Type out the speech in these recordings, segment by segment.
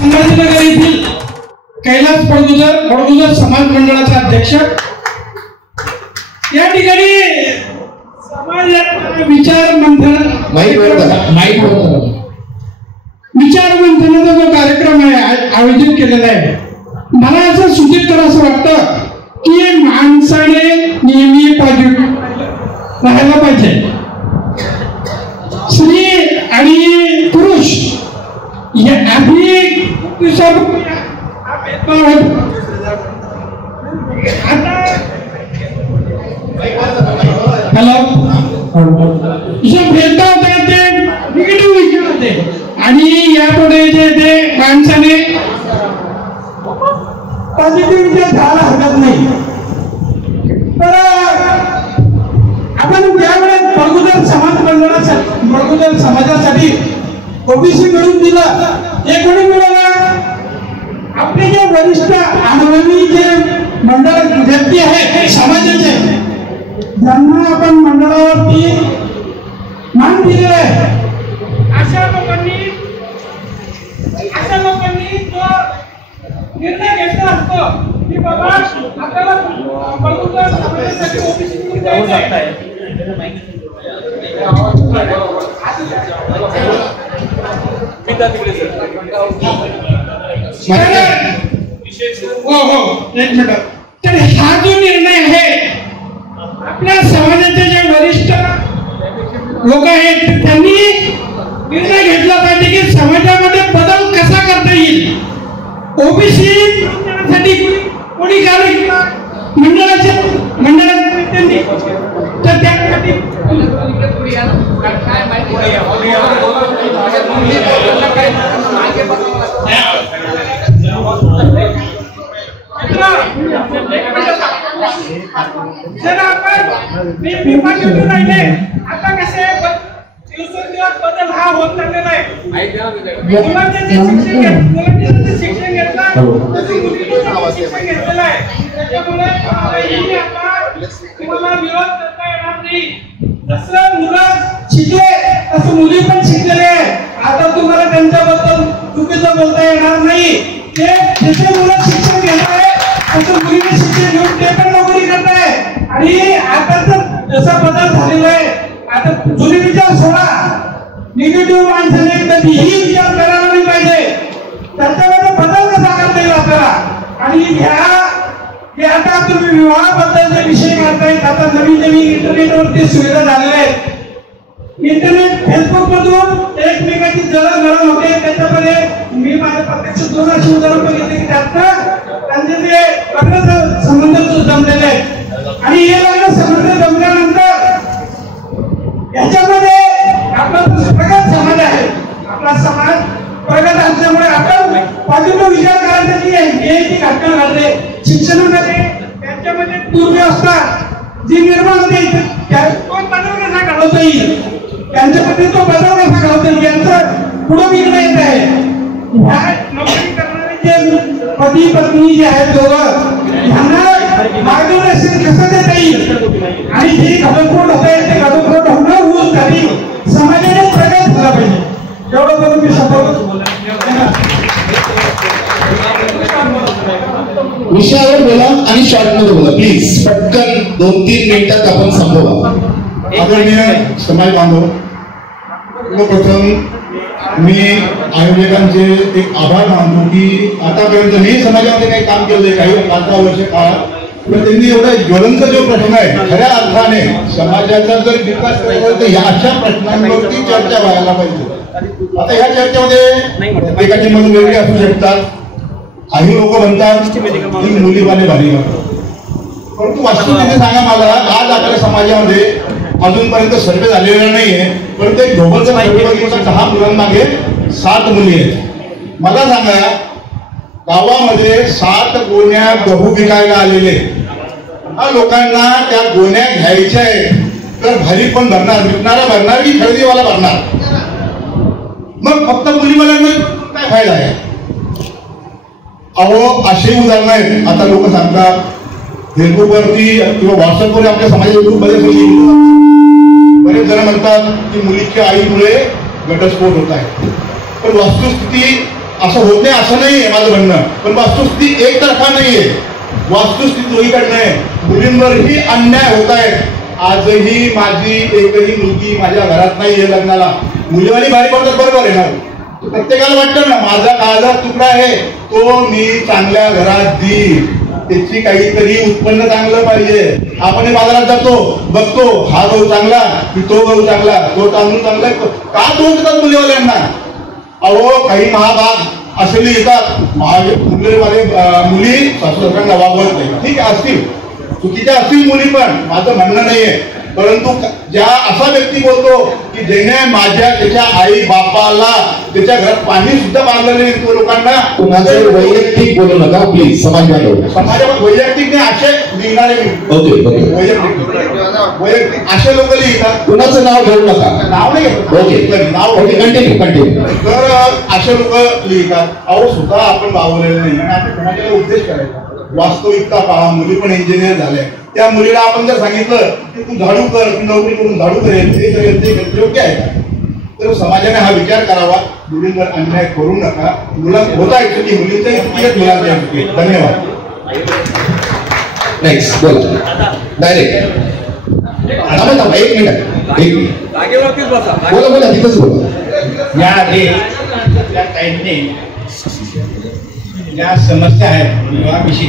संभाजीनगर येथील कैलास बडगुजर समाज मंडळाचा अध्यक्ष। या ठिकाणी समाज विचार मंथनाचा जो कार्यक्रम आहे आयोजित केलेला आहे, मला असं सूचित करा असं वाटतं की माणसाने नेहमी पॉझिटिव्ह राहायला पाहिजे। स्त्री आणि पुरुष या आधी हॅलो भेदता होता ते निगेटिव्ह विचार होते आणि यापुढे जे ते माणसाने पॉझिटिव्ह विचार घ्यायला हरकत नाही। तर आपण त्यावेळेस बडगुजर समाजासाठी ओबीसी मिळून दिलं। हे कोणी मिळालं? आपले जे वरिष्ठ अनुभवी जे मंडळ व्यक्ती आहे समाजाचे, ज्यांना आपण मंडळावरती मान दिलेला आहे, अशा लोकांनी जो निर्णय घेतला असतो की बाबा आपल्याला बडगुजर समाजासाठी ओबीसी मिळून द्यायचं आहे। एक मिनिट। तर हा जो निर्णय आहे, आपल्या समाजाचे जे वरिष्ठ लोक आहेत त्यांनी निर्णय घेतला पाहिजे की समाजामध्ये बदल कसा करता येईल। ओबीसी साठी कोणी कार्य केला मंडळाच्या नेत्यांनी, तर त्यासाठी आता कसे दिवसेंदिवस बदल हा होत चाललेला आहे। मुलांचे शिक्षण घेतलेलं आहे, त्याच्यामुळे तुम्हाला विरोध करता येणार नाही। जसं मुलं शिकले तसं मुली पण शिकलेले आहे। आता तुम्हाला त्यांच्याबद्दल चुकीचं बोलता येणार नाही। ते जसे मुलं शिक्षण घेणार आहे तसं मुलीने शिक्षण घेऊन ते पण नोकरी करत आहे। आणि आता तर जसा बदल झालेला आहे, आता जुने विचार सोडा, निगेटिव्ह माणसाने कधीही विचार करायला नाही पाहिजे। त्याच्यामध्ये बदल कसा करता येईल आपल्याला। आणि हे आता तुम्ही विवाहाबद्दलचे विषय करतायत, आता नवीन इंटरनेटवरती सुविधा झालेल्या आहेत। इंटरनेट फेसबुक मधून एकमेकांची जळण होते, त्याच्यामध्ये मी माझ्या प्रत्यक्ष 2 अशी उदाहरण बघितले की त्यातनं त्यांचे ते लग्न संबंध जमलेले आहेत। आणि हे लग्न संबंध जमल्यानंतर याच्यामध्ये आपला प्रगत समाज आहे, आपला समाज प्रगत असल्यामुळे आपण पॉझिटिव्ह विचार करायचा की हे घटना घडते। शिक्षणामध्ये त्यांच्यामध्ये दुर्व्यवस्था जी निर्माण होते, तो बदल कसा घडवता येईल, त्यांच्यामध्ये तो बदल कसा घडवता येईल यांचं पुढे विचार येत आहे। ह्या नोकरी करणारे जे पती पत्नी जे आहेत दोघं, यांना मार्गदर्शन कसं देता येईल आणि जे घटस्फोट होत आहे ते घटस्फोट होणं होऊन तरी समाजाने प्रगत झाला पाहिजे। एवढं करून मी सपोर्ट विषयावर बोला आणि शॉर्ट मध्ये बोला प्लीज। पटकन 2-3 मिनिटात आपण संपवा। आदरणीय समाज बांधव, प्रथम मी आयोजकांचे एक आभार मानतो की आतापर्यंत मी समाजामध्ये काही काम केलंय काही 5 वर्ष काळात, पण त्यांनी एवढा ज्वलंत जो प्रश्न आहे खऱ्या अर्थाने समाजाचा जर विकास करायचा तर या अशा प्रश्नांवरती चर्चा व्हायला पाहिजे। आता ह्या चर्चेमध्ये एकाची मत वेगळी असू शकतात। काही लोक म्हणतात की मुलीवाले भारी वाटतात, परंतु वास्तविकतेने सांगा मला, आज आपल्या समाजामध्ये अजूनपर्यंत सर्वे झालेला नाहीये, परंतु एक ग्लोबलचा सर्वे बघितला 10 मुलांमागे 7 मुली आहेत। मला सांगा, गावामध्ये 7 गोण्या गहू विकायला आलेले, हा लोकांना त्या गोण्या घ्यायच्या आहेत तर भारी पण भरणार, विकणारा भरणार की खरेदीवाला भरणार? मग फक्त मुलीवाल्यांना काय फायदा आहे? अहो असे उदाहरण आहेत। आता लोक सांगतात फेसबुकवरती किंवा व्हॉट्सअपवर आपल्या समाजाच्या ग्रुपमध्ये बरेच जण म्हणतात की मुलीच्या आईमुळे घटस्फोट होत आहे, पण वस्तुस्थिती असं होत नाही असं नाहीये माझं म्हणणं, पण वस्तुस्थिती एकतर्फा नाहीये, वस्तुस्थिती दोन्हीकडनं आहे. मुलींवरही अन्याय होत आहेत. आजही माझी एकही मुलगी माझ्या घरात नाहीये लग्नाला. मुलीवाली भारी पडतात बरोबर आहे ना, प्रत्येकाला वाटतं ना माझा काळजा तुकडा आहे तो मी चांगल्या घरात देईन, त्याची काहीतरी उत्पन्न चांगलं पाहिजे. आपण बाजारात जातो बघतो हा गहू चांगला की तो गहू चांगला, तो तांदूळ चांगला, का दोष देतात मुलीवाल्यांना? अहो काही महाभाग असेही येतात मुली सासूसासऱ्यांना वागवत नाही, ठीक आहे असतील चुकीच्या असतील मुली, पण माझं म्हणणं नाहीये. परंतु ज्या असा व्यक्ती बोलतो की ज्याने त्याच्या आई बापाला त्याच्या घरात पाणी सुद्धा बांधलेलं नाही तो लोकांना, कुणाचं वैयक्तिक बोलू नका प्लीज, समाजात वैयक्तिक नाही असे लिहिणारे वैयक्तिक असे लोक लिहितात. कुणाचं नाव घेऊ नका, नाव नाही घेत, नाव कंटिन्यू. तर असे लोक लिहितात. अहो सुद्धा आपण वावरलेलं नाही आणि आपण कोणाच्या उद्देश करायचा. वास्तविकता पहा, मुली पण इंजिनियर झाल्या. त्या मुलीला आपण जर सांगितलं की तू झाडू कर, तू नोकरी करून झाडू करेल, ते करेल, ते करेल, योग्य आहे का? तर समाजाने हा विचार करावा. मुलींवर अन्याय करू नका. मुलं होत आहे की मुलींच्या इतकीच मुलांच्या इतकी. धन्यवाद. नेक्स्ट बोला डायरेक्ट. थांबा एक मिनिट बोला बोला तिथंच बोला. या आधी त्या ताईंनी ज्या समस्या आहेत विवाहाविषयी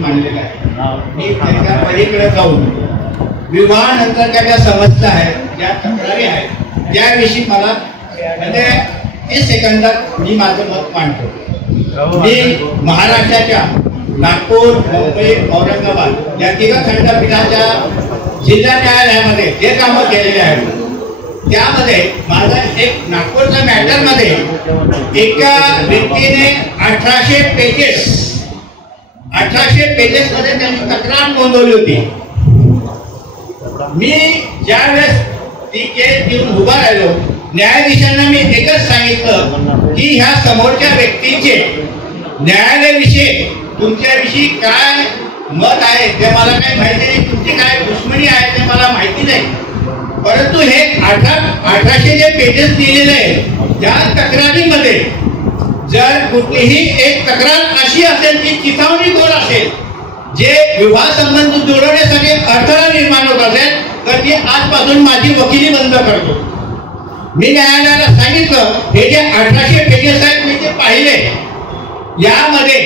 मांडलेल्या आहेत, मी त्याच्या पलीकडे जाऊन विवाहानंतरच्या ज्या समस्या आहेत, ज्या तक्रारी आहेत, त्याविषयी मला म्हणजे 30 सेकंदात मी माझं मत मांडतो. मी महाराष्ट्राच्या नागपूर, मुंबई, औरंगाबाद या तिघा खंडपीठाच्या जिल्हा न्यायालयामध्ये जे कामं केलेले आहेत त्यामध्ये माझा एक नागपूरच्या मॅटरमध्ये एका व्यक्तीने 1800 पेजेस मध्ये त्यांनी तक्रार नोंदवली होती. मी ज्यावेळेस ती केस घेऊन उभा राहिलो, न्यायाधीशांना मी एकच सांगितलं की ह्या समोरच्या व्यक्तीचे न्यायालयाविषयी तुमच्याविषयी काय मत आहे ते मला काही माहिती नाही, तुमची काय दुश्मनी आहे ते मला माहिती नाही. परंतु हे 1800 जे पेजेस दिलेले आहे त्या तक्रारीमध्ये जर कुठलीही एक तक्रार अशी असेल ती चिथावणीखोर असेल, जे विवाह संबंध जोडवण्यासाठी अडथळा निर्माण होत असेल, तर ती आजपासून माझी वकिली बंद करतो. मी न्यायालयाला सांगितलं हे जे 1800 पेजेस आहेत मी ते पाहिले, यामध्ये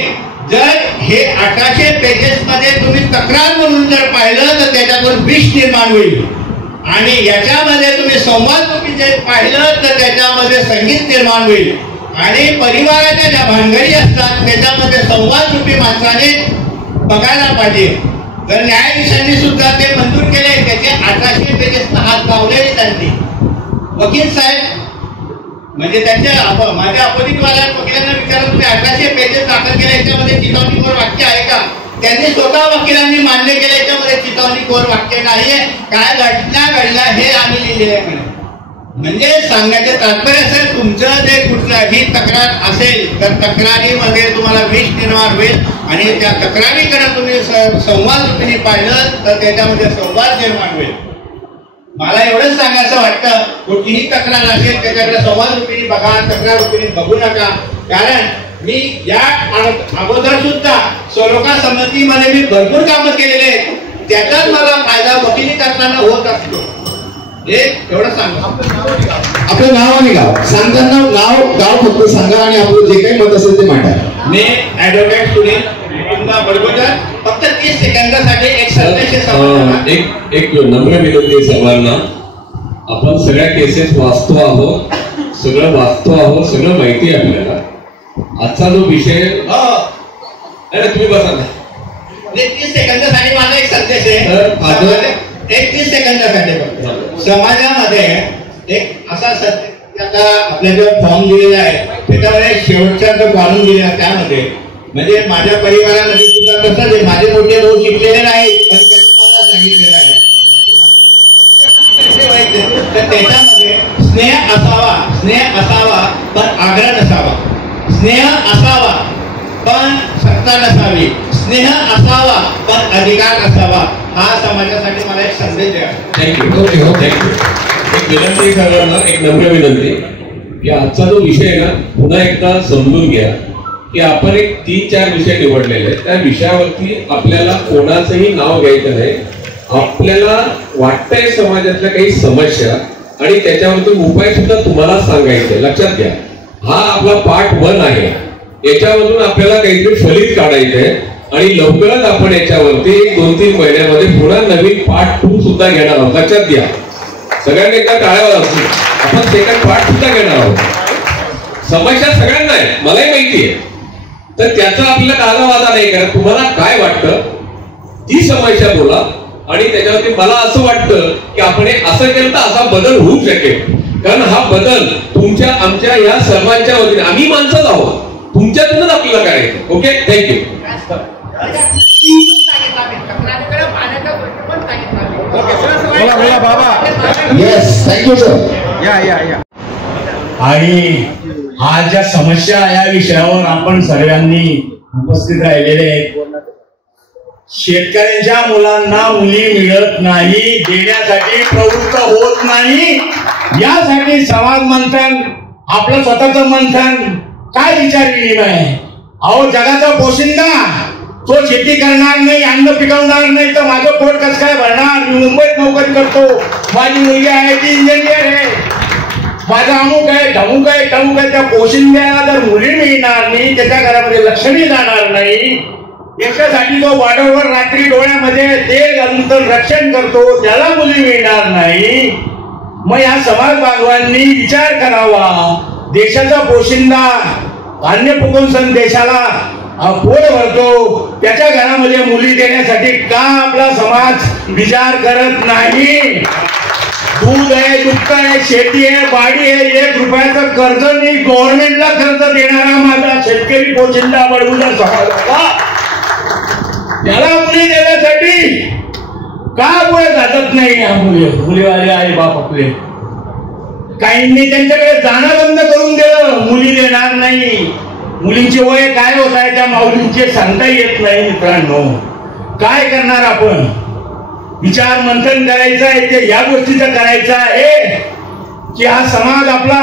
जर हे 1800 पेजेस मध्ये तुम्ही तक्रार म्हणून जर पाहिलं तर त्याच्यातून विष निर्माण होईल आणि याच्यामध्ये तुम्ही संवाद रूपी जे पाहिलं तर त्याच्यामध्ये संगीत निर्माण होईल आणि परिवाराच्या ज्या भानगडी असतात त्याच्यामध्ये संवाद रूपी माणसाने बघायला पाहिजे. तर न्यायाधीशांनी सुद्धा ते मंजूर केले, त्याचे 1800 पेजेस हात लावलेले त्यांनी. वकील साहेब म्हणजे त्यांच्या माझ्या अपोजिटवाल्या वकिलांना विचारलं तुम्ही 1800 पेजेस दाखल केले याच्यामध्ये चिथावणीखोर वाक्य आहे का? त्यांनी स्वतः वकिलांनी मान्य केलं याच्यामध्ये चिथावणीखोर वाक्य नाहीये, काय घटना घडल्या हे आम्ही लिहिलेलं आहे. म्हणजे सांगण्याचे तात्पर्य असेल तुमचं जे कुठलाही तक्रार असेल तर तक्रारीमध्ये तुम्हाला विष निर्माण होईल आणि त्या तक्रारीकडे तुम्ही संवाद रूपीने पाहिलं तर त्याच्यामध्ये संवाद निर्माण होईल. मला एवढंच सांगायचं वाटतं कुठलीही तक्रार असेल त्याच्याकडे संवाद रूपीने बघा, तक्रार रूपीने बघू नका. कारण मी या अगोदर सुद्धा सलोखा समितीमध्ये मी भरपूर कामं केलेले आहेत, त्याचाच मला फायदा वकिली करताना होत असतो. हे एवढं सांगा. आपलं नाव आणि गाव सांगताना गाव फक्त सांगा आणि आपलं जे काही मत असेल ते मांडा. मी ऍडव्होकेट सुनील बडगोदर. फक्त 30 सेकंदासाठी एक संदेश एक नम्र विनंती सर्वांना. आपण सगळ्या केसेस वाचतो आहोत, सगळं वाचतो आहोत, सगळं माहिती आहे आपल्याला. आजचा जो विषय तुम्ही बसा. 30 सेकंदासाठी माझा एक संदेश आहे. 30 सेकंदासाठी समाजामध्ये एक असा आता आपल्या जो फॉर्म दिलेला आहे त्याच्यामध्ये शेवटचा जो कॉलम दिलेला त्यामध्ये म्हणजे माझ्या परिवारामध्ये सुद्धा तसंच आहे. माझे मोठे भाऊ शिकलेले नाहीत पण त्यांनी मला सांगितलेलं आहे तर त्याच्यामध्ये स्नेह असावा पण आग्रह नसावा, स्नेह असावा पण सत्ता नसावी, स्नेह असावा पण अधिकार असावा. हा समाजासाठी मला एक संदेश द्या. थँक्यू. एक विनंती सर्वांना, एक नम्र विनंती. की आजचा जो विषय आहे ना पुन्हा एकदा समजून घ्या की आपण एक 3-4 विषय निवडलेले आहेत. त्या विषयावरती आपल्याला कोणाचंही नाव घ्यायचं नाही. आपल्याला वाटतंय समाजातल्या काही समस्या आणि त्याच्यावरती उपाय सुद्धा तुम्हाला सांगायचे. लक्षात घ्या, हा आपला पार्ट 1 आहे. याच्यामधून आपल्याला काहीतरी फलित काढायचंय आणि लवकरच आपण याच्यावरती 1-2-3 महिन्यामध्ये पुन्हा नवीन पार्ट 2 सुद्धा घेणार आहोत. लक्षात घ्या, सगळ्यांनी एकदा टाळ्या वाजवू. आपण सेकंड पार्ट सुद्धा घेणार आहोत. समस्या सगळ्यांना आहे, मलाही माहिती आहे. तर त्याचा आपल्याला कालावादा नाही करा. तुम्हाला काय वाटतं ती समस्या बोला आणि त्याच्यावरती मला असं वाटतं की आपण असं केलं तर असा बदल होऊ शकेल. कारण हा बदल तुमच्या आमच्या या सर्वांच्या वतीने, आम्ही माणसंच आहोत, तुमच्यातूनच आपल्याला करायचं. Okay, thank you. Yes, thank you sir. आणि आज ज्या समस्या या विषयावर आपण सर्वांनी उपस्थित राहिलेले आहेत. शेतकऱ्यांच्या मुलांना मुली मिळत नाही, देण्यासाठी प्रवृत्त होत नाही. यासाठी समाज मंथन, आपलं स्वतःचं मंथन, काय विचार विनिमय. अहो, जगाचा पोशिंदा तो शेती करणार नाही, अन्न पिकवणार नाही तर माझं पोट कसं काय भरणार. मी मुंबईत नोकरी करतो, माझी मुलगी आहे ती इंजिनियर आहे, माझा अमुक आहे ढमुक आहे टमुक आहे. त्या पोशिंद्याला जर मुली मिळणार नाही, त्याच्या घरामध्ये लक्ष्मी जाणार नाही, याच्यासाठी तो वाडववर रात्री डोळ्यामध्ये तेल घालून तर रक्षण करतो, त्याला मुली मिळणार नाही. मग या समाज बांधवांनी विचार करावा. देशाचा पोशिंदा धान्य पिकवून सण देशाला पोट भरतो, त्याच्या घरामध्ये मुली देण्यासाठी का आपला समाज विचार करत नाही. दूध आहे, दुग्ध आहे, शेती आहे, वाडी आहे, 1 रुपयाचं कर्ज नाही गव्हर्नमेंटला कर्ज देणारा माझा शेतकरी पोशिंदा बळवून समाजाला, त्याला मुली देण्यासाठी का पुढे जात नाही. या मुलीवाले आई बाप आपले काहींनी त्यांच्याकडे जाणं बंद करून दिलं. मुली देणार नाही. मुलींचे वय काय होत आहे त्या माऊलींचे सांगता येत नाही. मित्रांनो, काय करणार आपण. विचार मंथन करायचं आहे ते या गोष्टीचं करायचं आहे की हा समाज आपला,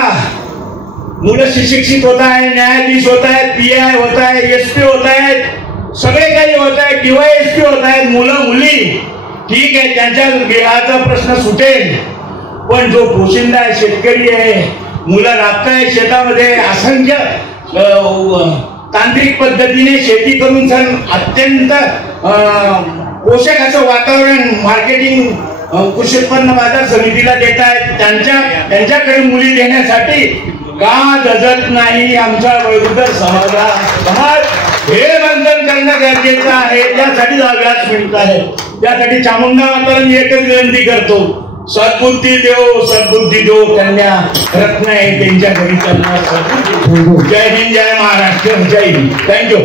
मुलं सुशिक्षित होत आहे, न्यायाधीश होत आहेत, PI होत आहे, SP होत आहेत, सगळे काही होत आहे, DYSP होत आहेत. मुलं मुली ठीक आहे, त्यांच्या गेलाचा प्रश्न सुटेल, पण जो पोशिंदा आहे, शेतकरी आहे, मुलं राबताय शेतामध्ये, असंख्य तांत्रिक पद्धतीने शेती करून सण अत्यंत पोषक असं वातावरण मार्केटिंग कृषी उत्पन्न बाजार समितीला देत आहेत. त्यांच्याकडे मुली देण्यासाठी का झजत नाही आमचा वैद्य समाज. हे बंधन करणं गरजेचं आहे. त्यासाठी हा व्यासपीठ आहे. त्यासाठी चामुंडा माताला एकच विनंती करतो, सद्बुद्धी देव कन्या रत्न आहे त्यांच्या घरी त्यांना सद्बुद्धी. जय हिंद, जय महाराष्ट्र, जय हिंद. थँक्यू.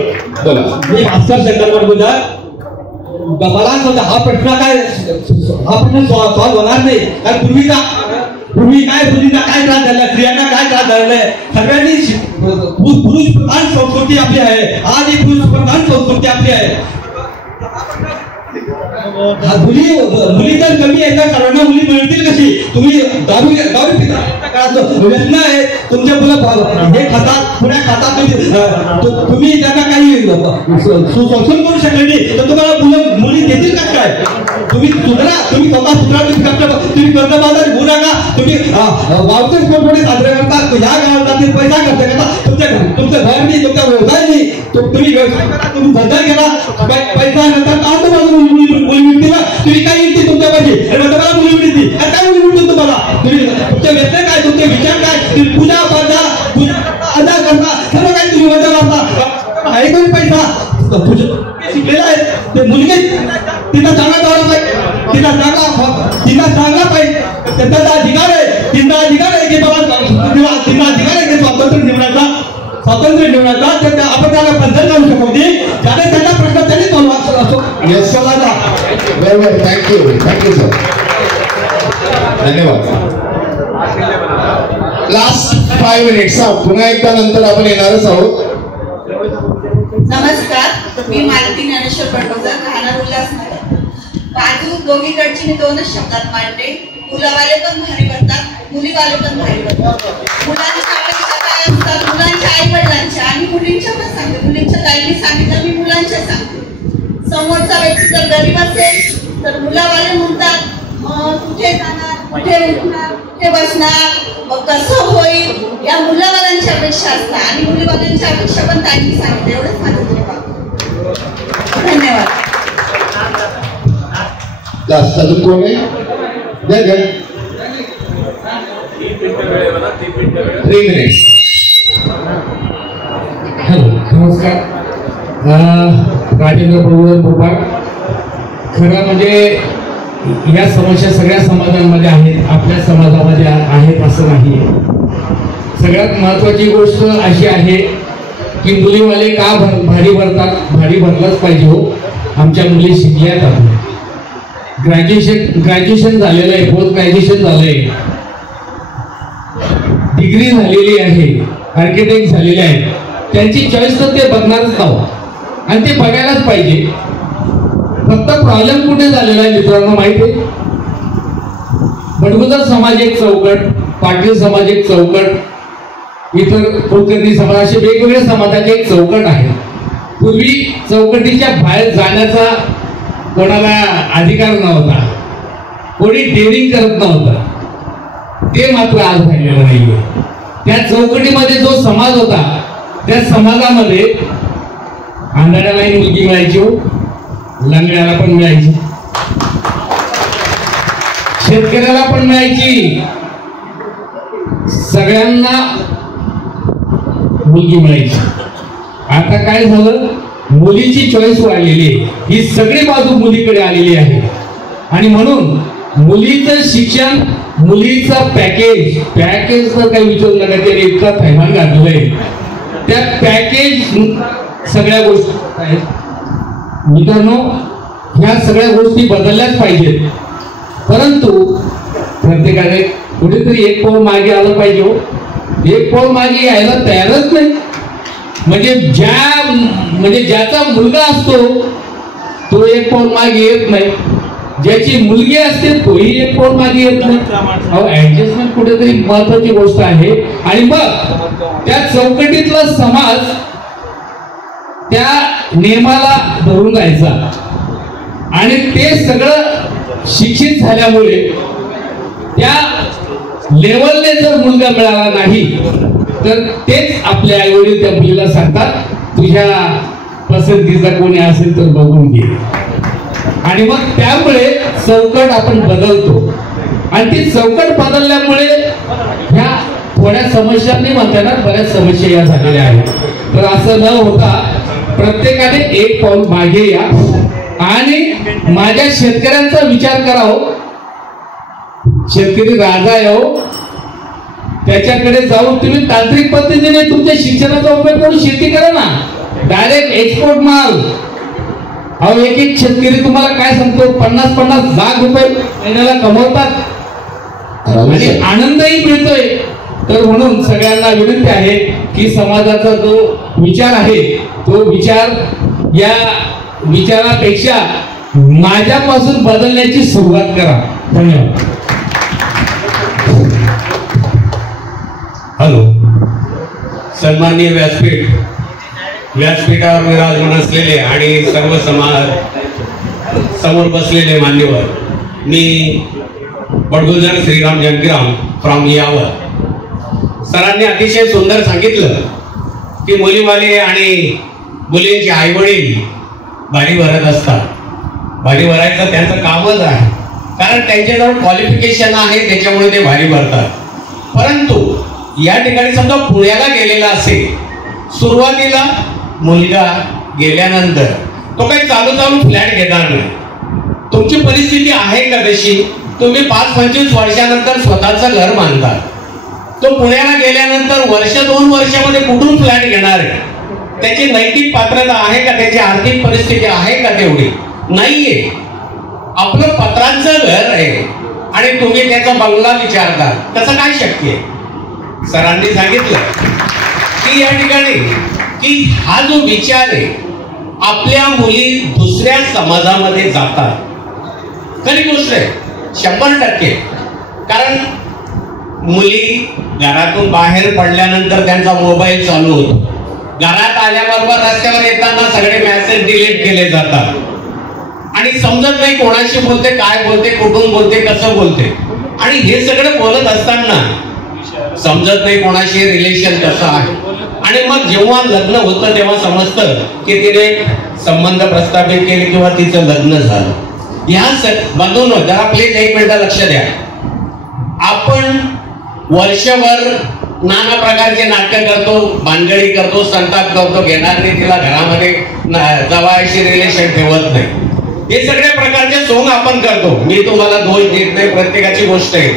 मी भास्कर शंकरवर बोलत. मला असं हा प्रश्न सॉल्व्ह होणार नाही. कारण पूर्वीचा काय त्रास झाला, स्त्रियांना काय त्रास झालेला आहे. सगळ्यांनी पुरुष प्रधान संस्कृती आपली आहे. आज ही पुरुष प्रधान संस्कृती आपली आहे. मुली तर कमी आहे तर सर्वांना मुली मिळतील कशी. तुम्ही दारू पिता व्यसन आहे, तुमच्या मुलं हे खातात, पुण्या खातात, तुम्ही त्यांना काही शोषण करू शकले नाही तर तुम्हाला मुली देतील का काय. तुम्ही सुधरा, तुम्ही स्वतः सुधरा. तुम्ही कर्जबाजारी होऊ नका. तुम्ही वावते कोणकोणी साजरे करतात, ह्या गावातील पैसा खर्च करता, तुमचं घर नाही, तुमचा व्यवसाय नाही, तुम्ही व्यवसाय करा, तुम्ही धंदा केला, पैसा नंतर का तुम्हाला मुली मिळतील. तुम्ही काय मिळते तुमच्या पाहिजे तुम्हाला मुली मिळतील. काय मुली मिळतील तुम्हाला. तुम्ही तुमचे व्यसन काय, तुमचे विचार काय, तुम्ही पूजा अदा करता, सर्व काही तुम्ही वजा मारता. आहे कोणी पैसा शिकलेला आहे ते मुलगी तिला चांगला पाहिजे, तिला चांगला पाहिजे. त्याचा अधिकार आहे, तिचा अधिकार आहे की बाबा तिचा अधिकार आहे की स्वातंत्र्य निवडायचा, स्वातंत्र्य निवडायचा. तर आपण त्याला बंधन करू शकतो. त्याने त्याचा प्रश्न त्यांनी सोडवा. बरोबर. Thank you sir. धन्यवाद. Last 5 minutes. पुन्हा एकदा नंतर आपण येणारच आहोत. नमस्कार, मी मालती ज्ञानेश्वर पटोजर, राहणार उल्हासनगर. बाजू दोघीकडची मी 2च शब्दात मांडते. मुलावाले पण भारी करतात, मुलीवाले पण भारी करतात. मुलांनी ताईंनी सांगितलं, मी मुलांच्या सांगते. समोरचा व्यक्ती जर गरीब असेल तर मुलावाले म्हणतात कुठे जाणार, कुठे उठणार, कुठे बसणार, मग कसं होईल, या मुलावाल्यांच्या अपेक्षा असतात आणि मुलीवाल्यांच्या अपेक्षा पण ताईंनी सांगितलं. एवढंच माझं धन्यवाद. धन्यवाद. जास्त अजून कोण आहे? द्या द्या 3 minutes. हॅलो, नमस्कार. राजेंद्र प्रभू भोपाळ. खरं म्हणजे या समस्या सगळ्या समाजांमध्ये आहेत, आपल्या समाजामध्ये आहेत असं नाही. सगळ्यात महत्त्वाची गोष्ट अशी आहे की मुलीवाले का भारी भरतात? भारी भरलंच पाहिजे हो. आमच्या मुली शिकल्यात, आपल्या ग्रॅज्युएशन झालेलं आहे, पोस्ट ग्रॅज्युएशन झालंय, डिग्री झालेली आहे, आर्किटेक्ट झालेले आहेत. त्यांची चॉईस तर ते बघणारच नाव आणि ते बघायलाच पाहिजे. फक्त प्रॉब्लेम कुठे झालेला आहे मित्रांनो माहिती आहे? बडगुजर समाज एक चौकट, पाटील समाज एक चौकट, इतर कुलकर्णी समाज, असे वेगवेगळ्या समाजाचे एक चौकट आहे. पूर्वी चौकटीच्या बाहेर जाण्याचा कोणाला अधिकार नव्हता, कोणी डेअरिंग करत नव्हतं. ते मात्र आज राहिलेलं नाहीये. त्या चौकटीमध्ये जो समाज होता त्या समाजामध्ये आंधळ्यालाही मुलगी मिळायची हो, लंगड्याला पण मिळायची, शेतकऱ्याला पण मिळायची, सगळ्यांना मुलगी मिळायची. आता काय झालं? मुलीची चॉईस वाढलेली आहे, ही सगळी बाजू मुलीकडे आलेली आहे. आणि म्हणून मुलीचं शिक्षण, मुलीचं पॅकेज तर काही विचारू नका, त्याने इतका थैमान घातलंय. त्या पॅकेज सगळ्या गोष्टी आहेत मित्रांनो. ह्या सगळ्या गोष्टी बदलल्याच पाहिजेत, परंतु प्रत्येकाने कुठेतरी एक पाऊल मागे आलं पाहिजे हो. एक पाऊल मागे यायला तयारच नाही. म्हणजे ज्याचा मुलगा असतो तो एक पाऊल मागे येत नाही, ज्याची मुलगी असते तोही एक पाऊल मागे येत नाही. अहो, ऍडजस्टमेंट कुठेतरी महत्वाची गोष्ट आहे. आणि मग त्या चौकटीतला समाज त्या नियमाला धरून जायचा आणि ते सगळं शिक्षित झाल्यामुळे त्या लेवलने जर मुलगा मिळाला नाही तर तेच आपल्या आईवडील त्या मुलीला सांगतात तुझ्या पसंतीचा कोणी असेल तर बघून घे. आणि मग त्यामुळे चौकट आपण बदलतो आणि ती चौकट बदलल्यामुळे ह्या थोड्या समस्या नाही म्हणता येणार, बऱ्याच समस्या या झालेल्या आहेत. तर असं न होता प्रत्येकाने एक पाऊल मागे या आणि माझ्या शेतकऱ्यांचा विचार करावं. शेतकरी राजा आहे हो, त्याच्याकडे जाऊन तुम्ही तांत्रिक पद्धतीने तुमच्या शिक्षणाचा उपयोग करून शेती करा ना. डायरेक्ट एक्सपोर्ट माल. अहो, एक एक शेतकरी तुम्हाला काय सांगतो 50-50 लाख रुपये महिन्याला कमवतात आणि आनंदही मिळतोय. तर म्हणून सगळ्यांना विनंती आहे की समाजाचा जो विचार आहे तो विचार, या विचारापेक्षा माझ्यापासून बदलण्याची सुरुवात करा. धन्यवाद. हॅलो, सन्माननीय व्यासपीठावर विराजमान असलेले आणि सर्व समाज समोर बसलेले मान्यवर, मी बडगुजर श्रीराम जनकीराम फ्रॉम यावर. सरांनी अतिशय सुंदर सांगितलं की मुलीवाले आणि मुलींचे आई वडील भारी भरत असतात. भारी भरायचं त्यांचं कामच आहे, कारण त्यांच्याजवळ क्वालिफिकेशन आहे, त्याच्यामुळे ते भारी भरतात. परंतु या ठिकाणी समजा पुण्याला गेलेला असेल, सुरुवातीला मुलगा गेल्यानंतर तो काही चालू फ्लॅट घेणार नाही. तुमची परिस्थिती आहे का तशी? तुम्ही 5-25 वर्षानंतर स्वतःचं घर बांधता. तो पुण्याला गेल्यानंतर 1-2 वर्षामध्ये कुठून फ्लॅट घेणार आहे? त्याची नैतिक पात्रता आहे का? त्याची आर्थिक परिस्थिती आहे का? तेवढी नाहीये. आपलं पत्रांचं घर आहे आणि तुम्ही त्याचा बंगला विचारता, तसं काय शक्य आहे? सरांनी सांगितलं की या ठिकाणी की हा जो विचार आहे, आपल्या मुली दुसऱ्या समाजामध्ये जातात, खरी गोष्ट आहे 100%. कारण मुली घरातून बाहेर पडल्यानंतर त्यांचा मोबाईल चालू होतो, घरात आल्याबरोबर रस्त्यावर येताना सगळे मेसेज डिलीट केले जातात आणि समजत नाही कोणाशी बोलते, काय बोलते, कुठून बोलते, कसं बोलते. आणि हे सगळं बोलत असताना समजत नाही कोणाशी रिलेशन कसं आहे. आणि मग जेव्हा लग्न होतं तेव्हा समजतं की तिने संबंध प्रस्थापित केले किंवा तिचं लग्न झालं. ह्या बंधूंनो जरा प्लीज एक मिनिट लक्ष द्या. आपण वर्षभर नाना प्रकारचे नाटक करतो, भानगडी करतो, संताप करतो, घेणार नाही तिला घरामध्ये जवळशी रिलेशन ठेवत नाही. हे सगळ्या प्रकारचे सोंग आपण करतो. मी तुम्हाला दोष देत नाही, प्रत्येकाची गोष्ट आहे.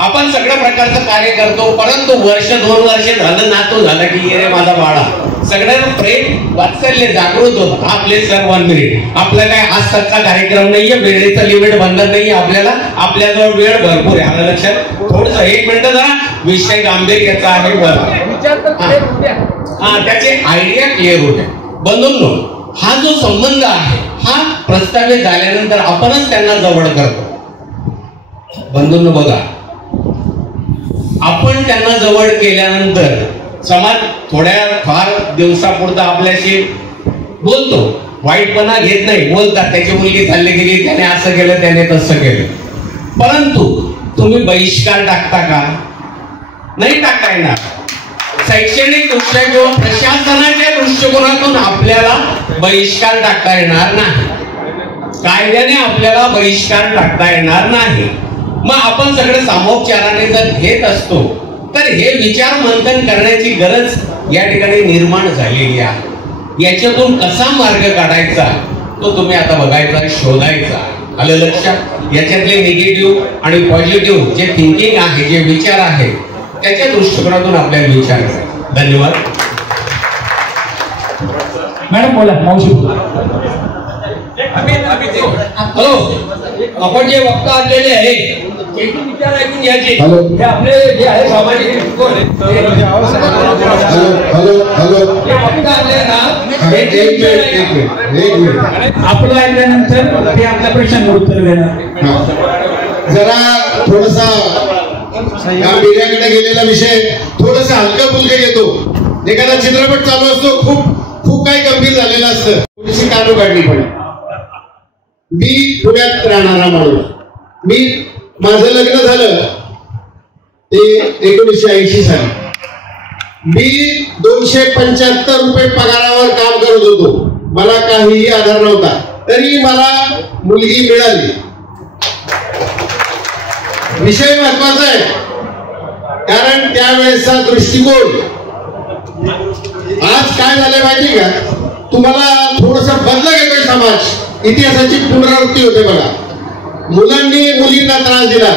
आपण सगळ्या प्रकारचं कार्य करतो, परंतु वर्ष 2 वर्ष झालं नातू झाला की रे माझा बाळा, सगळ्यांना प्रेम वात्सल्य जागृत होत. आपले सर 1 मिनिट, आपला काय आज सच्चा कार्यक्रम नाहीये, वेळेचं लिमिट बंधन नाहीये आपल्याला, आपल्याजवळ वेळ भरपूर आहे. आलं लक्षात? थोडस 1 मिनिट जरा विषय गांभीर्याचा आहे त्याची आयडिया क्लिअर होते. बंधूंनो, हा जो संबंध आहे हा प्रस्तावित झाल्यानंतर आपणच त्यांना जवळ करतो. बंधूंनो बघा, आपण त्यांना जवळ केल्यानंतर समाज थोड्या फार दिवसापुरता आपल्याशी बोलतो, वाईटपणा घेत नाही, बोलतात त्याची मुलगी चालली गेली, त्याने असं केलं, त्याने तसं केलं. परंतु तुम्ही बहिष्कार टाकता का? नाही टाकता येणार. शैक्षणिक दृष्ट्या किंवा प्रशासनाच्या दृष्टिकोनातून आपल्याला बहिष्कार टाकता येणार नाही. कायद्याने आपल्याला बहिष्कार टाकता येणार नाही. मग आपण सगळं सामोपचाराने जर घेत असतो तर हे विचार मंथन करण्याची गरज या ठिकाणी निर्माण झालेली आहे. याच्यातून कसा मार्ग काढायचा तो तुम्ही आता बघायचा, शोधायचा. आलं लक्षात? याच्यातले निगेटिव्ह आणि पॉझिटिव्ह जे थिंकिंग आहे, जे विचार आहे, त्याच्या दृष्टिकोनातून आपल्याला विचार करायचा. धन्यवाद. मॅडम बोला, मावशी बोला. हॅलो, आपण जे वक्ता आणलेले आहे त्याचे विचार ऐकून घ्यायचे. हे आपले जे आहे सामाजिक दृष्टिकोन वक्ता आणले ना, आपलं ऐकल्यानंतर ते आपल्या प्रश्नांवर उत्तर देणार. जरा थोडासा गांभीर्याकडे गेलेला विषय थोडासा हलका फुलका घेतो. एखादा चित्रपट चालू असतो, खूप काही गंभीर झालेलं असतं, थोडीशी कानू काढली पण. मी पुण्यात राहणारा माणूस, माझं लग्न झालं ते 1980 साली. मी 275 रुपये पगारावर काम करत होतो. मला काहीही आधार नव्हता, तरी मला मुलगी मिळाली. विषय महत्वाचा आहे, कारण त्यावेळेसचा दृष्टिकोन. आज काय झालंय माहिती का? तुम्हाला थोडस बदला घेतोय समाज. इतिहासाची पुनरावृत्ती होते बघा. मुलांनी मुलींना त्रास दिला,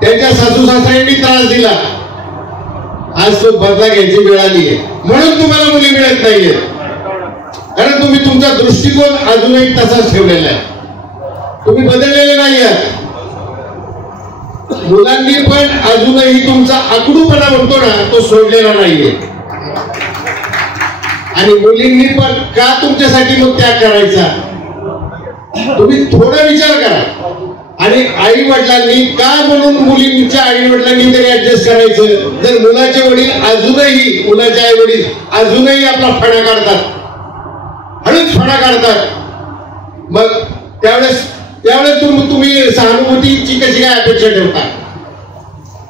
त्यांच्या सासू सासऱ्यांनी त्रास दिला. आज तो बदला घ्यायची वेळ आली आहे, म्हणून तुम्हाला मुली मिळत नाहीये. कारण तुम्ही तुमचा दृष्टिकोन अजूनही तसाच ठेवलेला आहे, तुम्ही बदललेले नाही आहात. मुलांनी पण अजूनही तुमचा आकडूपणा म्हणतो ना, तो सोडलेला नाहीये. आणि मुलींनी पण का तुमच्यासाठी मग त्याग करायचा? तुम्ही थोडा विचार करा. आणि आई वडिलांनी का म्हणून मुलींच्या आई वडिलांनी तरी ऍडजस्ट करायचं? जर मुलाचे वडील अजूनही, मुलाचे आई वडील अजूनही आपला फणा काढतात, हळूच फणा काढतात, मग त्यावेळेस तुम्ही सहानुभूतीची कशी काय अपेक्षा ठेवता?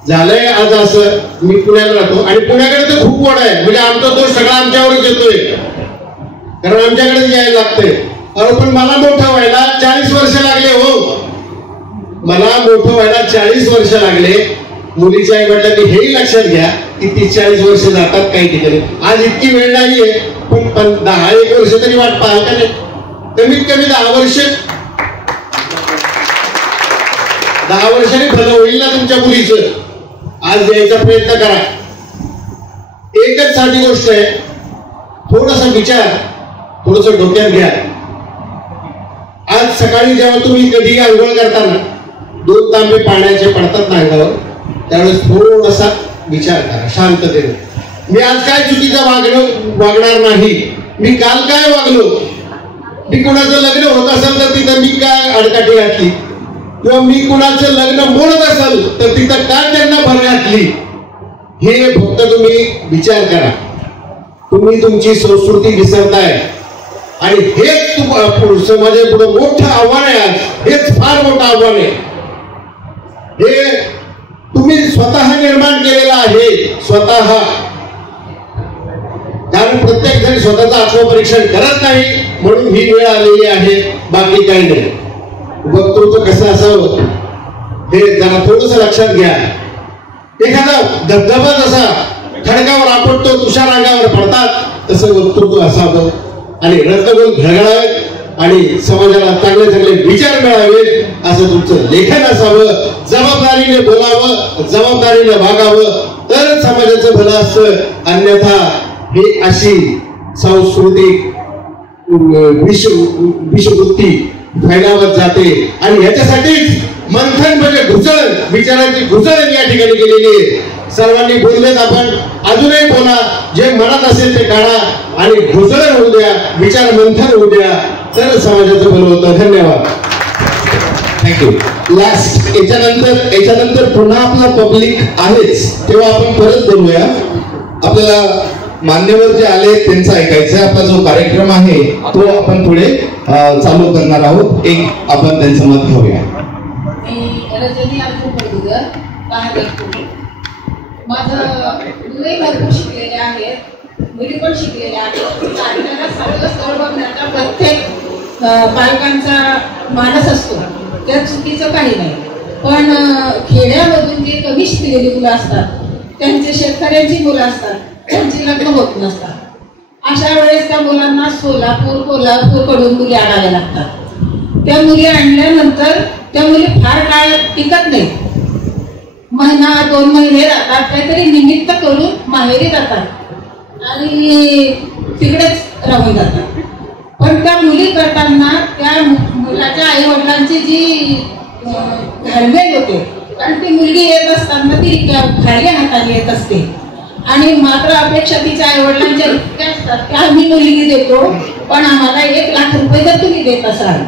झालंय आज असं. मी पुण्याला राहतो आणि पुण्याकडे तर खूप वड आहे, म्हणजे आमचा दोष सगळा आमच्यावरच येतोय, कारण आमच्याकडे यायला लागतंय. अरे पण मला मोठं व्हायला 40 वर्ष लागले हो. मला मोठं व्हायला 40 वर्ष लागले. मुलीच्या आई वडिलांनी हेही लक्षात घ्या की 30-40 वर्ष जातात काही ठिकाणी. आज इतकी वेळ नाहीये, पण 10-1 वर्ष तरी वाट पाहाल का नाही? कमीत कमी 10 वर्ष, 10 वर्षांनी भलं होईल ना तुमच्या मुलीचं. आज द्यायचा प्रयत्न करा. एकच साधी गोष्ट आहे, थोडासा विचार, थोडस डोक्यात घ्या. आज सकाळी जेव्हा तुम्ही कधी आंघोळ करताना 2 तांबे पाण्याचे पडतात ना अंगावर, त्यावेळेस थोडासा विचार करा शांततेने. मी आज काय चुकीचं वागणार नाही, मी काल काय वागलो, मी कुणाचं लग्न होत असेल तर तिथं मी काय अडकाठी घातली, किंवा मी कुणाचं लग्न मोडत असेल तर तिथं काय त्यांना भर घातली. हे फक्त तुम्ही विचार करा. तुम्ही तुमची संस्कृती विसरताय आणि हेच समाजापुढे मोठं आव्हान आहे. आज हेच फार मोठं आव्हान आहे. हे तुम्ही स्वतः निर्माण केलेलं आहे. स्वतः, कारण प्रत्येक जण स्वतःचं आत्मपरीक्षण करत नाही म्हणून ही वेळ आलेली आहे, बाकी काही नाही. वक्तृत्व कसं असावं हे जरा थोडंसं लक्षात घ्या. एखादा धबधबा जसा खडकावर आपटतो, तुषार अंगावर पडतात, तसं वक्तृत्व असावं आणि रत्नगुण घडघडावेत आणि समाजाला चांगले चांगले विचार मिळावेत असं तुमचं लेखन असावं. जबाबदारीने बोलावं, जबाबदारीने वागावं, तर समाजाचं भलं असतं. अन्यथा ही अशी सांस्कृतिक विषवृत्ती फैलावत जाते आणि याच्यासाठीच मंथन म्हणजे घुसळण, विचारांची घुसळण या ठिकाणी केलेली आहे. सर्वांनी बोललेत, आपण अजूनही बोला, जे मनात असेल ते काढा आणि घुसळण होऊ द्या, विचार मंथन होऊ द्या, तर समाजाचं भलं होतं. धन्यवाद. थँक्यू. लास्ट याच्यानंतर पुन्हा आपला पब्लिक आहेच, तेव्हा आपण परत बोलूया. आपल्याला मान्यवर जे आले त्यांचं ऐकायचं. आपला जो कार्यक्रम आहे तो आपण पुढे चालू करणार आहोत. एक आपण त्यांचं मत घेऊया. रजनी पडगुजर, माझं मुलंही भरपूर शिकलेले आहेत, मुली पण शिकलेल्या आहेत. आपल्याला सगळं स्थळ बघण्याचा प्रत्येक पालकांचा मानस असतो, त्यात चुकीचं काही नाही. पण खेड्यामधून जे कमी शिकलेली मुलं असतात, त्यांचे शेतकऱ्यांची मुलं असतात, त्यांची लग्न होत नसतात. अशा वेळेस त्या मुलांना सोलापूर, कोल्हापूरकडून मुली आणाव्या लागतात. त्या मुली आणल्यानंतर त्या मुली फार काळ टिकत नाही, महिना 2 महिने राहतात, काहीतरी निमित्त करून माहेरी जातात आणि तिकडेच राहून जातात. पण त्या मुली करताना त्या मुलाच्या आई वडिलांची जी घडवेल होते, कारण ती मुलगी येत असताना ती खाली हाताने येत असते आणि मात्र अपेक्षा तिच्या आई वडिलांच्या इतक्या असतात की आम्ही मुलगी देतो पण आम्हाला 1 लाख रुपये जर तुम्ही देत असाल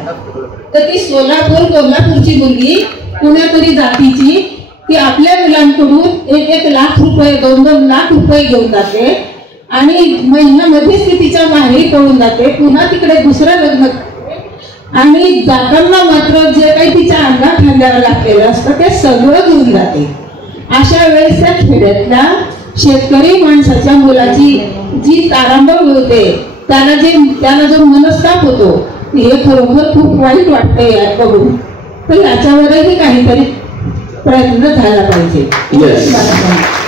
तर ती सोलापूर, कोल्हापूरची मुलगी कुणातरी जातीची ती आपल्या मुलांकडून 1 लाख रुपये, 2 लाख रुपये घेऊन जाते आणि महिन्यामध्येच ती तिच्या माहेरी पळून जाते. पुन्हा तिकडे दुसरं लग्न आणि जाताना मात्र जे काही तिच्या अंगात खांद्याला लागलेलं असतं ते सगळं घेऊन जाते. अशा वेळेस त्या खेड्यातल्या शेतकरी माणसाच्या मुलाची जी तारांबळ होते, त्याला जो मनस्ताप होतो, हे खरोखर खूप वाईट वाटतंय बघून. तर याच्यावरही काहीतरी प्रयत्न झाला पाहिजे.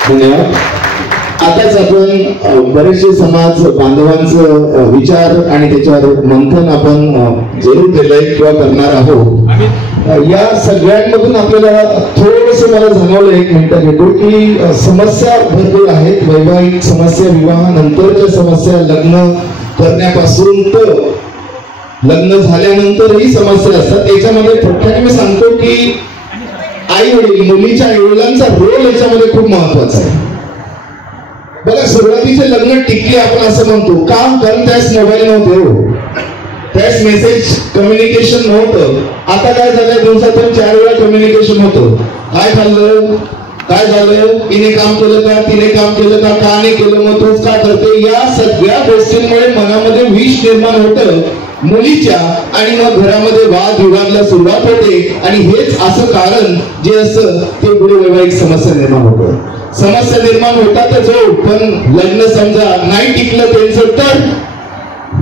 धन्यवाद. आताच आपण बरेचसे समाज बांधवांचं विचार आणि त्याच्यावर मंथन आपण जरूर केलंय किंवा करणार आहोत. या सगळ्यांमधून आपल्याला थोडस मला जाणवलं, 1 मिनिट घेतो, की समस्या भरपूर आहेत. वैवाहिक समस्या, विवाहानंतरच्या समस्या, लग्न करण्यापासून तर लग्न झाल्यानंतरही समस्या असतात. त्याच्यामध्ये प्रत्येक मी सांगतो की आई वडील, मुलीच्या आई वडिलांचा रोल याच्यामध्ये खूप महत्वाचा आहे. बघा, सुरुवातीचे लग्न टिकले आपण असं म्हणतो का? कारण त्यास मोबाईल नव्हते, त्यास मेसेज कम्युनिकेशन नव्हतं. आता काय झालं, दिवसातून 4 वेळा कम्युनिकेशन होतं. काय खाल्लं, काय झालं, तिने काम केलं का, तिने काम केलं का नाही केलं, मग तूच का करते, या सगळ्या गोष्टींमुळे मनामध्ये विष निर्माण होतं मुलीच्या आणि मग घरामध्ये वाद विवादला सुरुवात होते. आणि हेच असं कारण जे असं ते पुढे वैवाहिक समस्या निर्माण होतं. समस्या निर्माण होतातच हो, पण लग्न समजा नाही टिकलं त्यांचं तर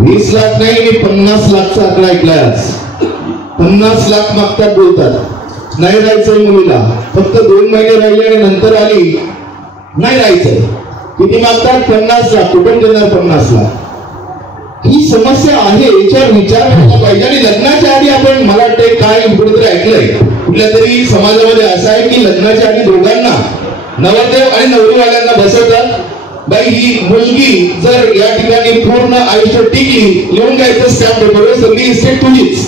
20 लाख नाही, 50 लाखचा आकडा ऐकलाय आज. 50 लाख मागतात, बोलतात नाही राहायचंय मुलीला, फक्त 2 महिने राहिले आणि नंतर आली, नाही राहायचंय. किती मागतात? 50 लाख. कुठून देणार 50 लाख? ही समस्या आहे, याच्यावर विचार करायला पाहिजे. आणि लग्नाच्या आधी आपण, मला वाटतंय काय कुठेतरी ऐकलंय, कुठल्या तरी समाजामध्ये असं आहे की लग्नाच्या आधी दोघांना, नवरदेव आणि नवरीवाल्यांना बसवतात. बाई, ही मुलगी जर या ठिकाणी पूर्ण आयुष्य टिकली, लिहून घ्यायचं स्टॅम्प पेपरवर, सगळी इस्टेट तुझीच.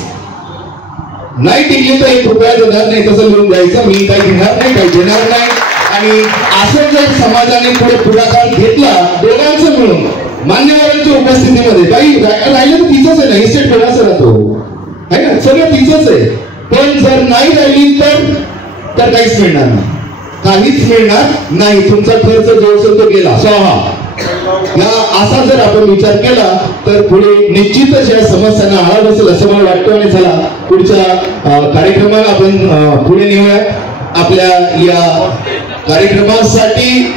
नाही टिकली तर 1 रुपया देणार नाही, तसं लिहून द्यायचं, मी काही घेणार नाही, काही देणार नाही. आणि असं जर समाजाने पुढे पुढाकार घेतला दोघांचं मिळून, मान्यवरांच्या उपस्थितीमध्ये, बाई राहिलं तर तिचंच आहे ना, इस्टेट कोणाचं राहतो आहे ना, सगळं तिचंच आहे. पण जर नाही राहिली तर काहीच मिळणार नाही, काहीच मिळणार नाही. तुमचा खर्च जो असेल तो गेला, स्वाहा. या असा जर आपण विचार केला तर पुढे निश्चितच या समस्यांना आळा बसेल असं मला वाटतं. आणि चला पुढच्या कार्यक्रमाला आपण पुढे नेऊया. आपल्या या कार्यक्रमासाठी